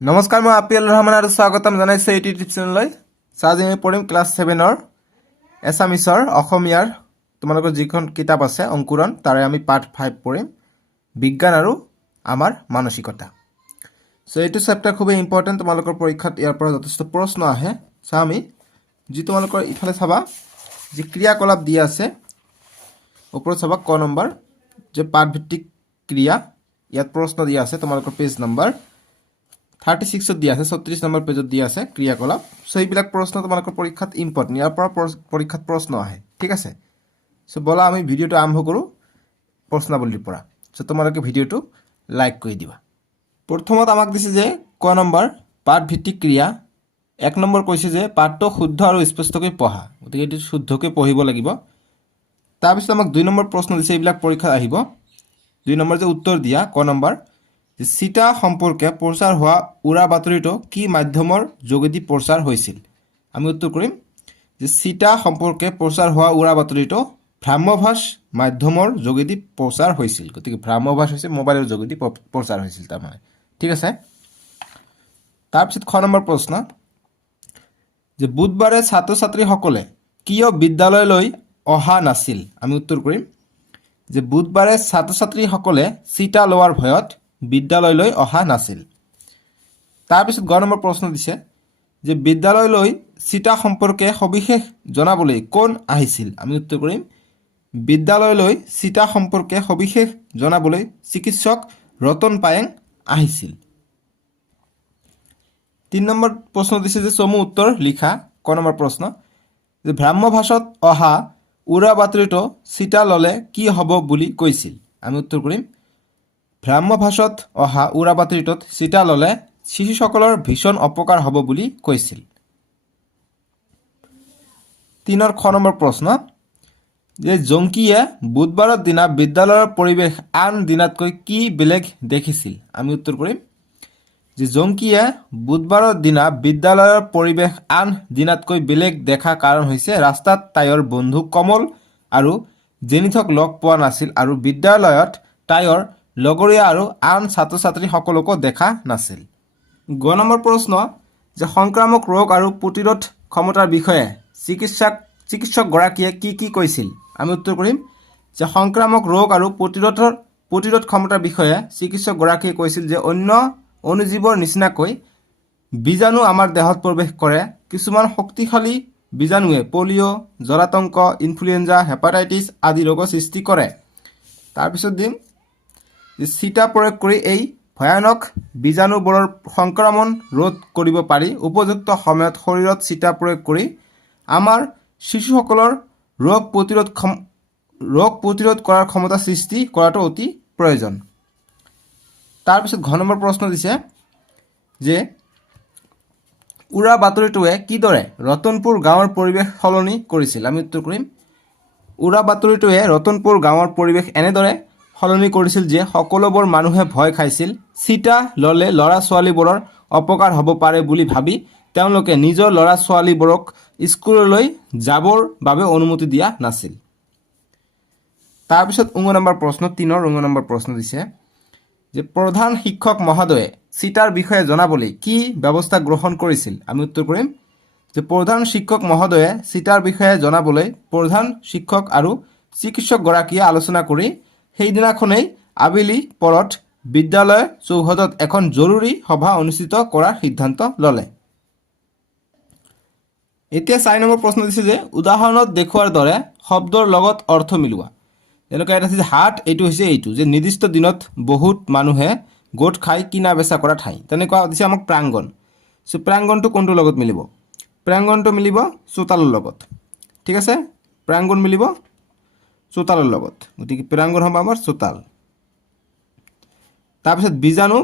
নমস্কাৰ, মই আপিল ৰহমান আৰু স্বাগতম জনাইছোঁ এইটো ইউটিউব চেনেললৈ। আজি আমি পঢ়িম ক্লাছ 7ৰ এছামিছৰ অসমীয়াৰ তোমালোকৰ যিখন কিতাপ আছে অংকুৰণ, তাৰে আমি পাৰ্ট 5 পঢ়িম, বিজ্ঞান আৰু আমাৰ মানসিকতা। চ' এইটো চেপ্টাৰ খুবেই ইম্পৰ্টেণ্ট, তোমালোকৰ পৰীক্ষাত ইয়াৰ পৰা যথেষ্ট প্ৰশ্ন আহে। চ' আমি যি তোমালোকৰ ইফালে চাবা যি ক্ৰিয়াকলাপ দিয়া আছে, ওপৰত চাবা ক নম্বৰ যে পাঠভিত্তিক ক্ৰিয়া, ইয়াত প্ৰশ্ন দিয়া আছে তোমালোকৰ পেজ নম্বৰ 36 দিয়া আছে, 34 নম্বৰ পেজত দিয়া আছে ক্ৰিয়াকলাপ। চ' এইবিলাক প্ৰশ্ন তোমালোকৰ পৰীক্ষাত ইম্পৰ্টেণ্ট, ইয়াৰ পৰা পৰীক্ষাত প্ৰশ্ন আহে, ঠিক আছে। চ' ব'লা আমি ভিডিঅ'টো আৰম্ভ কৰোঁ প্ৰশ্নাৱলীৰ পৰা। চ' তোমালোকে ভিডিঅ'টো লাইক কৰি দিবা। প্ৰথমত আমাক দিছে যে ক নম্বৰ পাঠভিত্তিক ক্ৰিয়া। 1 নম্বৰ কৈছে যে পাঠটো শুদ্ধ আৰু স্পষ্টকৈ পঢ়া, গতিকে এইটো শুদ্ধকৈ পঢ়িব লাগিব। তাৰপিছত আমাক 2 নম্বৰ প্ৰশ্ন দিছে, এইবিলাক পৰীক্ষাত আহিব। 2 নম্বৰ যে উত্তৰ দিয়া ক নম্বৰ যে চিটা সম্পৰ্কে প্ৰচাৰ হোৱা উৰা বাতৰিটো কি মাধ্যমৰ যোগেদি প্ৰচাৰ হৈছিল। আমি উত্তৰ কৰিম যে চিটা সম্পৰ্কে প্ৰচাৰ হোৱা উৰা বাতৰিটো ভ্ৰাম্যভাষ মাধ্যমৰ যোগেদি প্ৰচাৰ হৈছিল। গতিকে ভ্ৰাম্যভাষ হৈছে মোবাইলৰ যোগেদি প্ৰচাৰ হৈছিল তাৰমানে, ঠিক আছে। তাৰপিছত খ নম্বৰ প্ৰশ্ন যে বুধবাৰে ছাত্ৰ ছাত্ৰীসকলে কিয় বিদ্যালয়লৈ অহা নাছিল। আমি উত্তৰ কৰিম যে বুধবাৰে ছাত্ৰ ছাত্ৰীসকলে চিটা লোৱাৰ ভয়ত বিদ্যালয়লৈ অহা নাছিল। তাৰপিছত গ নম্বৰ প্ৰশ্ন দিছে যে বিদ্যালয়লৈ চিটা সম্পৰ্কে সবিশেষ জনাবলৈ কোন আহিছিল। আমি উত্তৰ কৰিম বিদ্যালয়লৈ চিটা সম্পৰ্কে সবিশেষ জনাবলৈ চিকিৎসক ৰতন পায়েং আহিছিল। 3 নম্বৰ প্ৰশ্ন দিছে যে চমু উত্তৰ লিখা। ক নম্বৰ প্ৰশ্ন যে ভ্ৰাম্যভাষত অহা উৰা বাতৰিটো চিটা ল'লে কি হ'ব বুলি কৈছিল। আমি উত্তৰ কৰিম ভ্ৰাম্যভাষত অহা উৰা বাতৰিটোত চিটা ল'লে শিশুসকলৰ ভীষণ অপকাৰ হ'ব বুলি কৈছিল। 3ৰ খ নম্বৰ প্ৰশ্ন যে জংকীয়ে বুধবাৰৰ দিনা বিদ্যালয়ৰ পৰিৱেশ আন দিনাতকৈ কি বেলেগ দেখিছিল। আমি উত্তৰ কৰিম যে জংকীয়ে বুধবাৰৰ দিনা বিদ্যালয়ৰ পৰিৱেশ আন দিনাতকৈ বেলেগ দেখা কাৰণ হৈছে ৰাস্তাত তাইৰ বন্ধু কমল আৰু জেনিথক লগ পোৱা নাছিল আৰু বিদ্যালয়ত তাইৰ লগৰীয়া আৰু আন ছাত্ৰ ছাত্ৰীসকলকো দেখা নাছিল। গ নম্বৰ প্ৰশ্ন যে সংক্ৰামক ৰোগ আৰু প্ৰতিৰোধ ক্ষমতাৰ বিষয়ে চিকিৎসকগৰাকীয়ে কি কৈছিল। আমি উত্তৰ কৰিম যে সংক্ৰামক ৰোগ আৰু প্ৰতিৰোধ ক্ষমতাৰ বিষয়ে চিকিৎসকগৰাকীয়ে কৈছিল যে অন্য অণুজীৱৰ নিচিনাকৈ বীজাণু আমাৰ দেহত প্ৰৱেশ কৰে। কিছুমান শক্তিশালী বীজাণুৱে পলিঅ', জলাতংক, ইনফ্লুৱেঞ্জা, হেপাটাইটিছ আদি ৰোগৰ সৃষ্টি কৰে। তাৰপিছত দিম যে চিটা প্ৰয়োগ কৰি এই ভয়ানক বীজাণুবোৰৰ সংক্ৰমণ ৰোধ কৰিব পাৰি। উপযুক্ত সময়ত শৰীৰত চিটা প্ৰয়োগ কৰি আমাৰ শিশুসকলৰ ৰোগ প্ৰতিৰোধ কৰাৰ ক্ষমতা সৃষ্টি কৰাটো অতি প্ৰয়োজন। তাৰপিছত ঘ নম্বৰ প্ৰশ্ন দিছে যে উৰা বাতৰিটোৱে কিদৰে ৰতনপুৰ গাঁৱৰ পৰিৱেশ সলনি কৰিছিল। আমি উত্তৰ কৰিম উৰা বাতৰিটোৱে ৰতনপুৰ গাঁৱৰ পৰিৱেশ এনেদৰে সলনি কৰিছিল যে সকলোবোৰ মানুহে ভয় খাইছিল। চিটা ল'লে ল'ৰা ছোৱালীবোৰৰ অপকাৰ হ'ব পাৰে বুলি ভাবি তেওঁলোকে নিজৰ ল'ৰা ছোৱালীবোৰক স্কুললৈ যাবৰ বাবে অনুমতি দিয়া নাছিল। তাৰপিছত 3 নম্বৰ প্ৰশ্ন দিছে যে প্ৰধান শিক্ষক মহোদয়ে চিটাৰ বিষয়ে জনাবলৈ কি ব্যৱস্থা গ্ৰহণ কৰিছিল। আমি উত্তৰ কৰিম যে প্ৰধান শিক্ষক মহোদয়ে চিটাৰ বিষয়ে জনাবলৈ প্ৰধান শিক্ষক আৰু চিকিৎসকগৰাকীয়ে আলোচনা কৰি সেইদিনাখনেই আবেলি পৰত বিদ্যালয় চৌহদত এখন জৰুৰী সভা অনুষ্ঠিত কৰাৰ সিদ্ধান্ত ল'লে। এতিয়া 4 নম্বৰ প্ৰশ্ন দিছে যে উদাহৰণত দেখুওৱাৰ দৰে শব্দৰ লগত অৰ্থ মিলোৱা। যেনেকৈ এটা আছে যে হাট, এইটো হৈছে এইটো যে নিৰ্দিষ্ট দিনত বহুত মানুহে গোট খাই কিনা বেচা কৰা ঠাই। তেনেকুৱা দিছে আমাক প্ৰাংগণ। চ' প্ৰাংগণটো কোনটোৰ লগত মিলিব? প্ৰাংগণটো মিলিব চোতালৰ লগত, ঠিক আছে। প্ৰাংগণ মিলিব চোতালৰ লগত, গতিকে প্ৰাংগণ হ'ব আমাৰ চোতাল। তাৰপিছত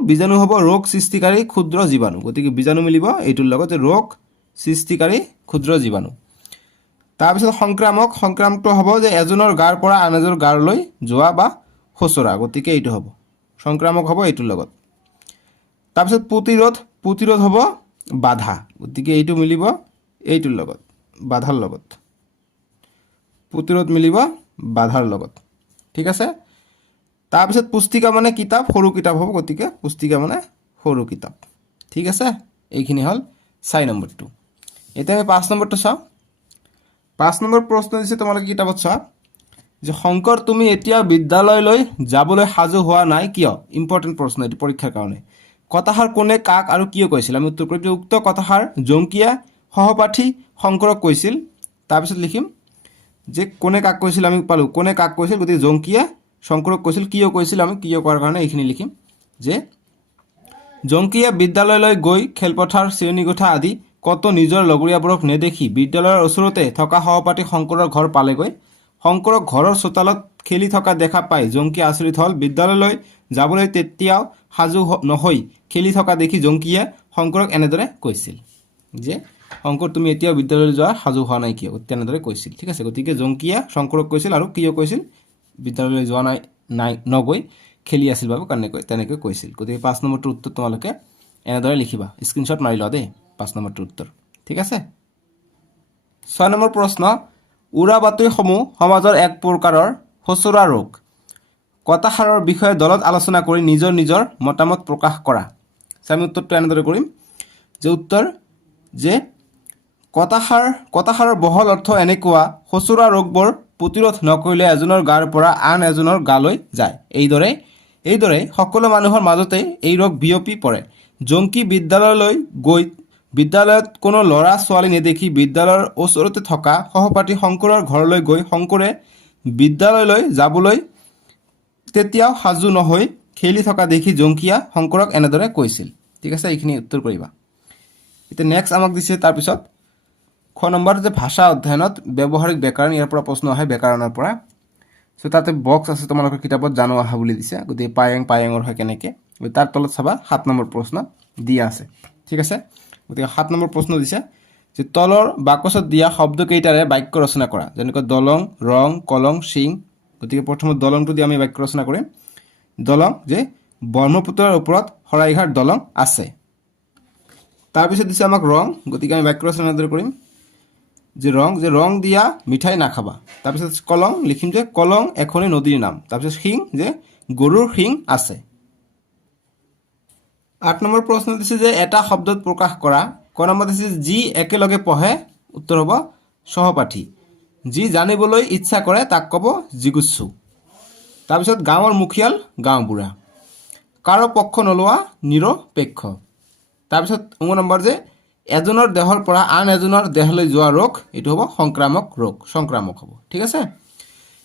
বীজাণু হ'ব ৰোগ সৃষ্টিকাৰী ক্ষুদ্ৰ জীৱাণু, গতিকে বীজাণু মিলিব এইটোৰ লগত যে ৰোগ সৃষ্টিকাৰী ক্ষুদ্ৰ জীৱাণু। তাৰপিছত সংক্ৰামকটো হ'ব যে এজনৰ গাৰ পৰা আন এজনৰ গাৰলৈ যোৱা বা খুচৰা, গতিকে এইটো হ'ব সংক্ৰামক হ'ব এইটোৰ লগত। তাৰপিছত প্ৰতিৰোধ হ'ব বাধা, গতিকে এইটো মিলিব এইটোৰ লগত বাধাৰ লগত। প্ৰতিৰোধ মিলিব বাধাৰ লগত, ঠিক আছে। তাৰপিছত পুস্তিকা মানে কিতাপ, সৰু কিতাপ হ'ব, গতিকে পুস্তিকা মানে সৰু কিতাপ। ঠিক আছে, এইখিনি হ'ল 4 নম্বৰটো। এতিয়া আমি 5 নম্বৰটো চাওঁ। 5 নম্বৰ প্ৰশ্ন দিছে তোমালোকে কিতাপত চোৱা যে শংকৰ তুমি এতিয়া বিদ্যালয়লৈ যাবলৈ সাজু হোৱা নাই কিয়? ইম্পৰ্টেণ্ট প্ৰশ্ন এটি পৰীক্ষাৰ কাৰণে। কথাষাৰ কোনে কাক আৰু কিয় কৈছিল? আমি উত্তৰ কৰিম যে উক্ত কথাষাৰ জংকীয়ে সহপাঠী শংকৰক কৈছিল। তাৰপিছত লিখিম যে কোনে কাক কৈছিল, আমি পালোঁ কোনে কাক কৈছিল, গতিকে জংকীয়ে শংকৰক কৈছিল। কিয় কৈছিল, আমি কিয় কোৱাৰ কাৰণে এইখিনি লিখিম যে জংকীয়ে বিদ্যালয়লৈ গৈ খেলপথাৰ শ্ৰেণীকোঠা আদি কত নিজৰ লগৰীয়াবোৰক নেদেখি বিদ্যালয়ৰ ওচৰতে থকা সহপাঠী শংকৰৰ ঘৰ পালেগৈ। শংকৰক ঘৰৰ চোতালত খেলি থকা দেখা পাই জংকী আচৰিত হ'ল। বিদ্যালয়লৈ যাবলৈ তেতিয়াও সাজু নহৈ খেলি থকা দেখি জংকীয়ে শংকৰক এনেদৰে কৈছিল যে শংকৰ তুমি এতিয়াও বিদ্যালয়লৈ যোৱা সাজু হোৱা নাই কিয়? তেনেদৰে কৈছিল। ঠিক আছে, গতিকে জংকীয়ে শংকৰক কৈছিল আৰু কিয় কৈছিল? বিদ্যালয়লৈ যোৱা নাই নগৈ খেলি আছিল বাবে তেনেকৈ কৈছিল। গতিকে 5 নম্বৰটোৰ উত্তৰ তোমালোকে এনেদৰে লিখিবা, স্ক্ৰীনশ্বট মাৰি লোৱা দেই 5 নম্বৰটোৰ উত্তৰ। ঠিক আছে। 6 নম্বৰ প্ৰশ্ন, উৰা বাতৰিসমূহ সমাজৰ এক প্ৰকাৰৰ খুচুৰা ৰোগ। কথাষাৰৰ বিষয়ে দলত আলোচনা কৰি নিজৰ নিজৰ মতামত প্ৰকাশ কৰা। আমি উত্তৰটো এনেদৰে কৰিম যে উত্তৰ যে কথাষাৰৰ বহল অৰ্থ এনেকুৱা, খুচুৰা ৰোগবোৰ প্ৰতিৰোধ নকৰিলে এজনৰ গাৰ পৰা আন এজনৰ গালৈ যায়। এইদৰে সকলো মানুহৰ মাজতে এই ৰোগ বিয়পি পৰে। জংকী বিদ্যালয়লৈ গৈ বিদ্যালয়ত কোনো ল'ৰা ছোৱালী নেদেখি বিদ্যালয়ৰ ওচৰতে থকা সহপাঠী শংকৰৰ ঘৰলৈ গৈ শংকৰে বিদ্যালয়লৈ যাবলৈ তেতিয়াও সাজু নহৈ খেলি থকা দেখি জংকীয়ে শংকৰক এনেদৰে কৈছিল। ঠিক আছে, এইখিনি উত্তৰ কৰিবা। এতিয়া নেক্সট আমাক দিছে তাৰপিছত খ নম্বৰ যে ভাষা অধ্যয়নত ব্যৱহাৰিক ব্যাকৰণ, ইয়াৰ পৰা প্ৰশ্ন আহে ব্যাকৰণৰ পৰা। চ' তাতে বক্স আছে তোমালোকৰ কিতাপত জানো আহা বুলি দিছে, গতিকে পায়েঙৰ হয় কেনেকৈ, তাৰ তলত চাবা 7 নম্বৰ প্ৰশ্ন দিয়া আছে। ঠিক আছে, গতিকে 7 নম্বৰ প্ৰশ্ন দিছে যে তলৰ বাকচত দিয়া শব্দকেইটাৰে বাক্য ৰচনা কৰা, যেনেকৈ দলং, ৰং, কলং, সিং। গতিকে প্ৰথমত দলংটো দি আমি বাক্য ৰচনা কৰিম। দলং যে ব্ৰহ্মপুত্ৰৰ ওপৰত শৰাইঘাট দলং আছে। তাৰপিছত দিছে আমাক ৰং, গতিকে আমি বাক্য ৰচনা কৰিম যে ৰং দিয়া মিঠাই নাখাবা। তাৰপিছত কলং লিখিম যে কলং এখনি নদীৰ নাম। তাৰপিছত শিং যে গৰুৰ শিং আছে। 8 নম্বৰ প্ৰশ্ন দিছে যে এটা শব্দত প্ৰকাশ কৰা। ক নম্বৰ দিছে যি একেলগে পঢ়ে, উত্তৰ হ'ব সহপাঠী। যি জানিবলৈ ইচ্ছা কৰে তাক ক'ব জিগুচ্ছু। তাৰপিছত গাঁৱৰ মুখিয়াল গাঁওবুঢ়া। কাৰো পক্ষ নলোৱা নিৰপেক্ষ। তাৰপিছত 9 নম্বৰ যে এজনৰ দেহৰ পৰা আন এজনৰ দেহলৈ যোৱা ৰোগ, এইটো হ'ব সংক্ৰামক ৰোগ, সংক্ৰামক হ'ব। ঠিক আছে,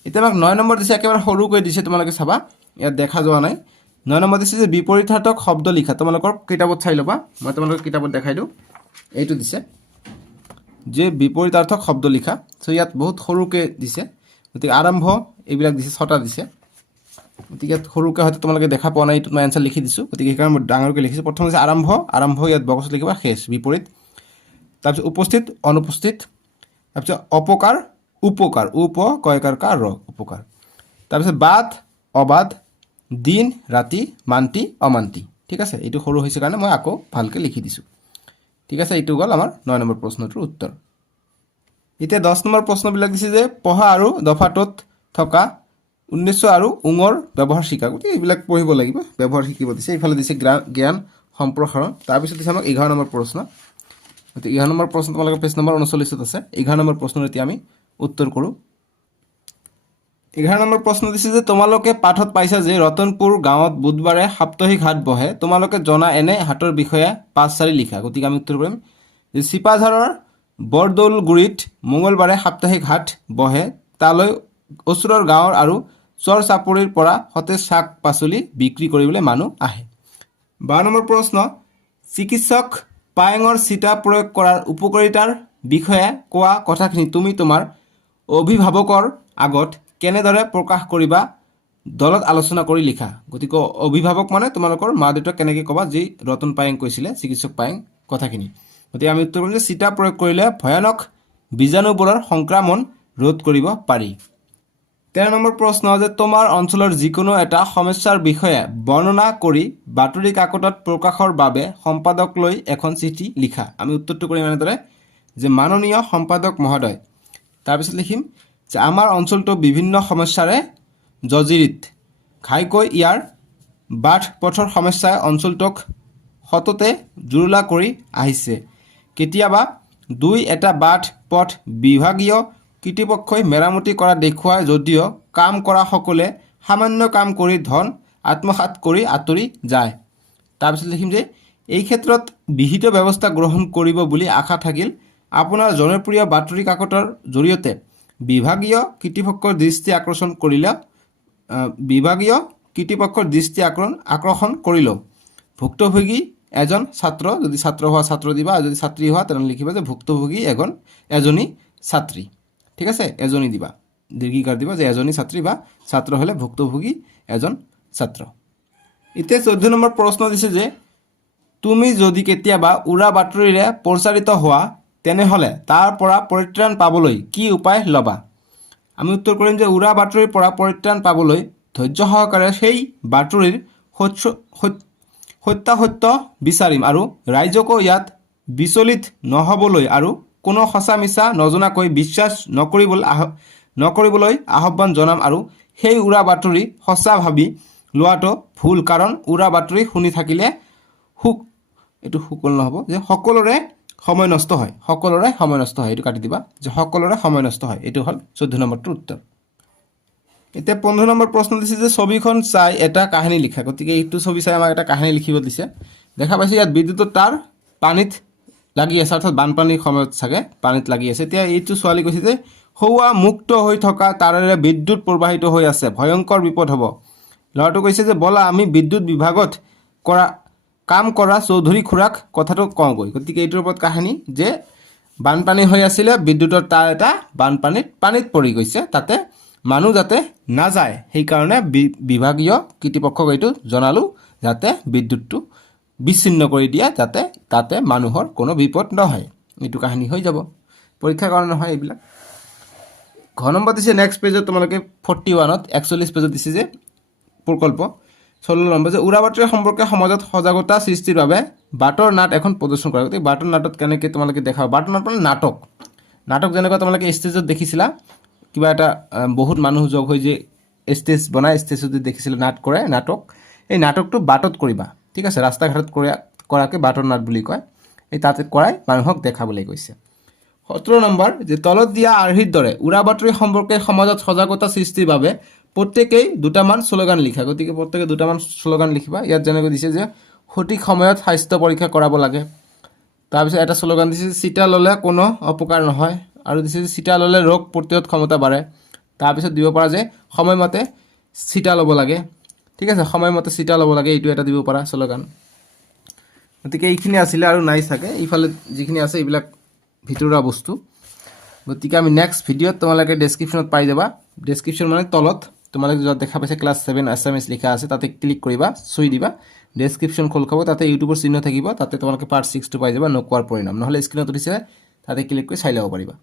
এতিয়া আমাক 9 নম্বৰ দিছে, একেবাৰে সৰুকৈ দিছে, তোমালোকে চাবা ইয়াত দেখা যোৱা নাই। 9 নম্বৰ দিছে যে বিপৰীতাৰ্থক শব্দ লিখা। তোমালোকৰ কিতাপত চাই ল'বা, মই তোমালোকৰ কিতাপত দেখাই দিওঁ। এইটো দিছে যে বিপৰীতাৰ্থক শব্দ লিখা। চ' ইয়াত বহুত সৰুকৈ দিছে, গতিকে আৰম্ভ এইবিলাক দিছে, 6টা দিছে। গতিকে ইয়াত সৰুকৈ হয়তো তোমালোকে দেখা পোৱা নাই, এইটোত মই এনচাৰ লিখি দিছোঁ, গতিকে সেইকাৰণে মই ডাঙৰকৈ লিখিছোঁ। প্ৰথম হৈছে আৰম্ভ ইয়াত বক্সত লিখিবা, শেষ বিপৰীত। তাৰপিছত উপস্থিত অনুপস্থিত। তাৰপিছত অপকাৰ উপকাৰ, কয়কাৰ কা ৰ উপকাৰ। তাৰপিছত বাদ অবাদ, দিন ৰাতি, মান্তি অমান্তি। ঠিক আছে, এইটো সৰু হৈছে কাৰণে মই আকৌ ভালকৈ লিখি দিছোঁ। ঠিক আছে, এইটো গ'ল আমাৰ 9 নম্বৰ প্ৰশ্নটোৰ উত্তৰ। এতিয়া 10 নম্বৰ প্ৰশ্নবিলাক দিছে যে পঢ়া আৰু দফাটোত থকা উদ্দেশ্য আৰু উঙৰ ব্যৱহাৰ শিকা। গতিকে এইবিলাক পঢ়িব লাগিব, ব্যৱহাৰ শিকিব দিছে। এইফালে দিছে জ্ঞান সম্প্ৰসাৰণ। তাৰপিছত দিছে আমাক 11 নম্বৰ প্ৰশ্ন। গতিকে 11 নম্বৰ প্ৰশ্ন তোমালোকৰ পেজ নম্বৰ 39 আছে। 11 নম্বৰ প্ৰশ্নৰ এতিয়া আমি উত্তৰ কৰোঁ। 11 নম্বৰ প্ৰশ্ন দিছে যে তোমালোকে পাঠত পাইছা যে ৰতনপুৰ গাঁৱত বুধবাৰে সাপ্তাহিক হাট বহে। তোমালোকে জনা এনে হাটৰ বিষয়ে 5-4 লিখা। গতিকে আমি উত্তৰ কৰিম যে চিপাঝাৰৰ বৰদৌলগুৰিত মঙলবাৰে সাপ্তাহিক হাট বহে। তালৈ ওচৰৰ গাঁৱৰ আৰু চৰ চাপৰিৰ পৰা সতেজ শাক পাচলি বিক্ৰী কৰিবলৈ মানুহ আহে। 12 নম্বৰ প্ৰশ্ন, চিকিৎসক পায়েঙৰ চিটা প্ৰয়োগ কৰাৰ উপকাৰিতাৰ বিষয়ে কোৱা কথাখিনি তুমি তোমাৰ অভিভাৱকৰ আগত কেনেদৰে প্ৰকাশ কৰিবা, দলত আলোচনা কৰি লিখা। গতিকে অভিভাৱক মানে তোমালোকৰ মা দেউতাক কেনেকৈ ক'বা যি ৰতন পায়েং কৈছিলে, চিকিৎসক পায়েং কথাখিনি। গতিকে আমি উত্তৰ কৰিম যে চিটা প্ৰয়োগ কৰিলে ভয়ানক বীজাণুবোৰৰ সংক্ৰমণ ৰোধ কৰিব পাৰি। 13 নম্বৰ প্ৰশ্ন যে তোমাৰ অঞ্চলৰ যিকোনো এটা সমস্যাৰ বিষয়ে বৰ্ণনা কৰি বাতৰি কাকতত প্ৰকাশৰ বাবে সম্পাদকলৈ এখন চিঠি লিখা। আমি উত্তৰটো কৰিম এনেদৰে যে মাননীয় সম্পাদক মহোদয়। তাৰপিছত লিখিম যে আমাৰ অঞ্চলটো বিভিন্ন সমস্যাৰে জৰ্জৰিত। ঘাইকৈ ইয়াৰ বাট পথৰ সমস্যাই অঞ্চলটোক সততে জুৰুলা কৰি আহিছে। কেতিয়াবা দুই এটা বাট পথ বিভাগীয় কৰ্তৃপক্ষই মেৰামতি কৰা দেখুৱায় যদিও কাম কৰা সকলে সামান্য কাম কৰি ধন আত্মসাৎ কৰি আঁতৰি যায়। তাৰপিছত লিখিম যে এই ক্ষেত্ৰত বিহিত ব্যৱস্থা গ্ৰহণ কৰিব বুলি আশা থাকিল। আপোনাৰ জনপ্ৰিয় বাতৰি কাকতৰ জৰিয়তে বিভাগীয় কৰ্তৃপক্ষৰ দৃষ্টি আকৰ্ষণ কৰিলেও ভুক্তভোগী এজন ছাত্ৰ, যদি ছাত্ৰ হোৱা ছাত্ৰ দিবা, আৰু যদি ছাত্ৰী হোৱা তেনেহ'লে লিখিবা যে ভুক্তভোগী এজনী ছাত্ৰী। ঠিক আছে, এজনী দিবা, দীৰ্ঘিকাৰ দিবা যে এজনী ছাত্ৰী, বা ছাত্ৰ হ'লে ভুক্তভোগী এজন ছাত্ৰ। এতিয়া 14 নম্বৰ প্ৰশ্ন দিছে যে তুমি যদি কেতিয়াবা উৰা বাতৰিৰে প্ৰচাৰিত হোৱা তেনেহ'লে তাৰ পৰা পৰিত্ৰাণ পাবলৈ কি উপায় ল'বা? আমি উত্তৰ কৰিম যে উৰা বাতৰিৰ পৰা পৰিত্ৰাণ পাবলৈ ধৈৰ্য সহকাৰে সেই বাতৰিৰ সত্যাসত্য বিচাৰিম আৰু ৰাইজকো ইয়াত বিচলিত নহ'বলৈ আৰু কোনো সঁচা মিছা নজনাকৈ বিশ্বাস নকৰিবলৈ আহ্বান জনাম আৰু সেই উৰা বাতৰি সঁচা ভাবি লোৱাটো ভুল, কাৰণ উৰা বাতৰি শুনি থাকিলে সকলোৰে সময় নষ্ট হয়। এইটো কাটি দিবা যে সকলোৰে সময় নষ্ট হয়। এইটো হ'ল 14 নম্বৰটোৰ উত্তৰ। এতিয়া 15 নম্বৰ প্ৰশ্ন দিছে যে ছবিখন চাই এটা কাহিনী লিখা। গতিকে এইটো ছবি চাই আমাক এটা কাহিনী লিখিব দিছে। দেখা পাইছে ইয়াত বিদ্যুতৰ তাঁৰ পানীত লাগি আছে, অৰ্থাৎ বানপানীৰ সময়ত চাগে পানীত লাগি আছে। এতিয়া এইটো ছোৱালী কৈছে যে সৌৱা মুক্ত হৈ থকা তাৰেৰে বিদ্যুৎ প্ৰবাহিত হৈ আছে, ভয়ংকৰ বিপদ হ'ব। ল'ৰাটো কৈছে যে ব'লা আমি বিদ্যুৎ বিভাগত কাম কৰা চৌধুৰী খুৰাক কথাটো কওঁগৈ। গতিকে এইটোৰ ওপৰত কাহিনী যে বানপানী হৈ আছিলে, বিদ্যুতৰ তাঁৰ এটা পানীত পৰি গৈছে, তাতে মানুহ যাতে নাযায় সেইকাৰণে বিভাগীয় কৰ্তৃপক্ষক এইটো জনালোঁ যাতে বিদ্যুৎটো বিচ্ছিন্ন কৰি দিয়ে, যাতে তাতে মানুহৰ কোনো বিপদ নহয়। এইটো কাহিনী হৈ যাব, পৰীক্ষাৰ কাৰণে নহয় এইবিলাক। ঘ নম্বৰ দিছে নেক্সট পেজত, তোমালোকে 41ত 41 পেজত দিছে যে প্ৰকল্প 16 নম্বৰ যে উৰা বাতৰি সম্পৰ্কে সমাজত সজাগতা সৃষ্টিৰ বাবে বাটৰ নাট এখন প্ৰদৰ্শন কৰা। গতিকে বাটৰ নাটত কেনেকৈ তোমালোকে দেখাবা? বাটৰ নাট মানে নাটক যেনেকুৱা তোমালোকে ষ্টেজত দেখিছিলা, কিবা এটা বহুত মানুহ যোগ হৈ যে ষ্টেজ বনাই, ষ্টেজত দেখিছিলে নাট কৰে, এই নাটকটো বাটত কৰিবা। ঠিক আছে, ৰাস্তা ঘাটত কৰাকে বাটৰ নাট বুলি কয়। এই তাতে কৰাই মানুহক দেখাবলৈ কৈছে। 17 নম্বৰ যে তলত দিয়া আৰ্হিৰ দৰে উৰা বাতৰি সম্পৰ্কে সমাজত সজাগতা সৃষ্টিৰ বাবে প্ৰত্যেকেই দুটামান শ্লোগান লিখা। গতিকে প্ৰত্যেকে দুটামান শ্লোগান লিখিবা। ইয়াত যেনেকৈ দিছে যে সঠিক সময়ত স্বাস্থ্য পৰীক্ষা কৰাব লাগে। তাৰপিছত এটা শ্লোগান দিছে চিটা ল'লে কোনো অপকাৰ নহয়, আৰু দিছে যে চিটা ল'লে ৰোগ প্ৰতিৰোধ ক্ষমতা বাঢ়ে। তাৰপিছত দিব পৰা যে সময়মতে চিটা ল'ব লাগে। ঠিক আছে, সময়মতে চিটা ল'ব লাগে, এইটো এটা দিব পৰা শ্লোগান। গতিকে এইখিনি আছিলে আৰু নাই চাগে, এইফালে যিখিনি আছে এইবিলাক ভিতৰুৱা বস্তু। গতিকে আমি নেক্সট ভিডিঅ'ত তোমালোকে ডেছক্ৰিপশ্যনত পাই যাবা। ডেছক্ৰিপশ্যন মানে তলত তোমালোকে য'ত দেখা পাইছে ক্লাছ 7 আছামিজ লিখা আছে, তাতে ক্লিক কৰিবা, চুই দিবা, ডেছক্ৰিপশ্যন খোল খাব, তাতে ইউটিউবৰ চিহ্ন থাকিব, তাতে তোমালোকে পাৰ্ট 6টো পাই যাবা, নকোৱাৰ পৰিণাম। নহ'লে স্ক্ৰীণত উঠিছে, তাতে ক্লিক কৰি চাই ল'ব পাৰিবা।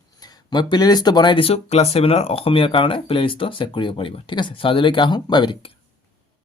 মই প্লে লিষ্টটো বনাই দিছোঁ ক্লাছ 7ৰ অসমীয়াৰ কাৰণে, প্লে লিষ্টটো চেক কৰিব পাৰিবা। ঠিক আছে, আজিলৈকে আহোঁ, বাই বাই।